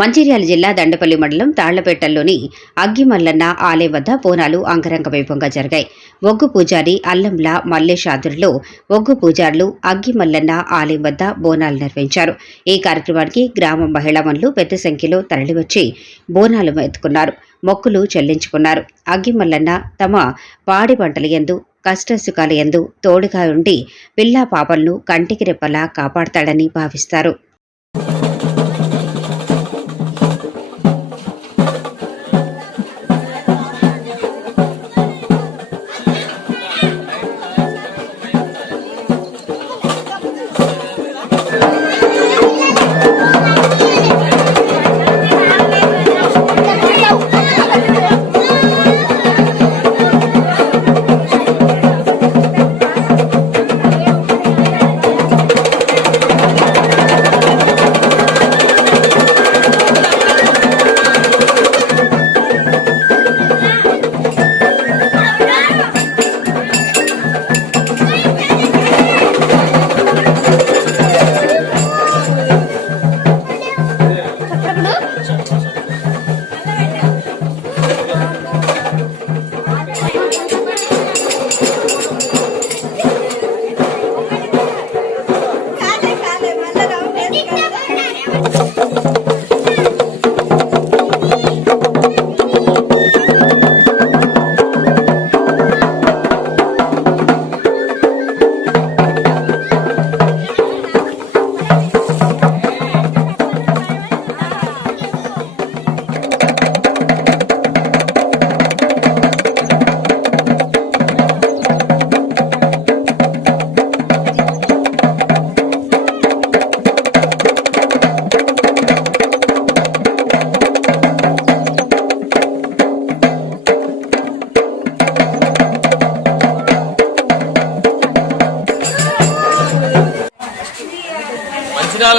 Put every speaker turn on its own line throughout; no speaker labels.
మంచిర్యాల జిల్లా దండపల్లి మండలం తాళ్ళపేటల్లోని అగ్గిమల్లన్న ఆలయం వద్ద బోనాలు అంగరంగ వైభవంగా జరిగాయి. ఒగ్గు పూజారి అల్లంల మల్లేష్ ఆధ్వర్యంలో ఒగ్గు పూజారులు అగ్గిమల్లన్న ఆలయం వద్ద బోనాలు నిర్వహించారు. ఈ కార్యక్రమానికి గ్రామ మహిళామణులు పెద్ద సంఖ్యలో తరలివచ్చి బోనాలు ఎత్తుకున్నారు. మొక్కులు చెల్లించుకున్నారు. అగ్గిమల్లన్న తమ పాడి పంటల యందు కష్టసుఖాల యందు తోడుగా ఉండి పిల్లా పాపలను కంటికి రెప్పలా కాపాడతాడని భావిస్తారు.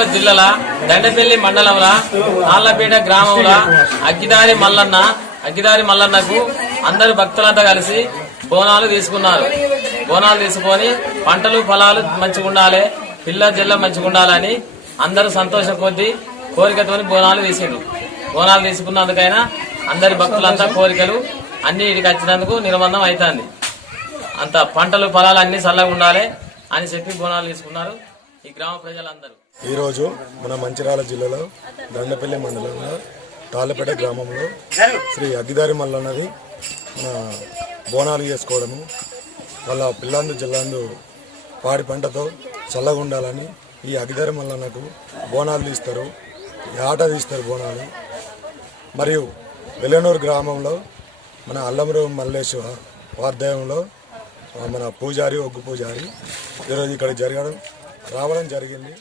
జగిత్యాల జిల్లాల దండపల్లి మండలంల ఆళ్ళపేట గ్రామంలో అగ్గిదారి మల్లన్న అగ్గిదారి మల్లన్నకు అందరు భక్తులంతా కలిసి బోనాలు తీసుకున్నారు. బోనాలు తీసుకొని పంటలు పొలాలు మంచిగా ఉండాలి పిల్ల జిల్ల మంచిగా ఉండాలని అందరూ సంతోషం కొద్దీ కోరికతోని బోనాలు తీసిండు బోనాలు తీసుకున్నందుకైనా అందరి భక్తులంతా కోరికలు అన్ని ఇడికి వచ్చినందుకు నిర్బంధం అవుతుంది అంత పంటలు పొలాలు అన్ని చల్లగా ఉండాలి అని చెప్పి బోనాలు తీసుకున్నారు ఈ గ్రామ ప్రజలందరూ.
ఈరోజు మన మంచిర్యాల జిల్లాలో దండపల్లి మండలంలో తాళ్ళపేట గ్రామంలో శ్రీ అగ్గిదారి మల్లన్నది మన బోనాలు చేసుకోవడము వాళ్ళ పిల్లందు జిల్లాందు పాడి పంటతో చల్లగా ఉండాలని ఈ అగ్గిదారి మల్లన్నకు బోనాలు తీస్తారు ఈ ఆట తీస్తారు బోనాలు. మరియు వెల్లనూరు గ్రామంలో మన అల్లంరు మల్లేశ్వర వార్ధయంలో మన పూజారి ఒగ్గు పూజారి ఈరోజు ఇక్కడ జరగడం రావడం జరిగింది.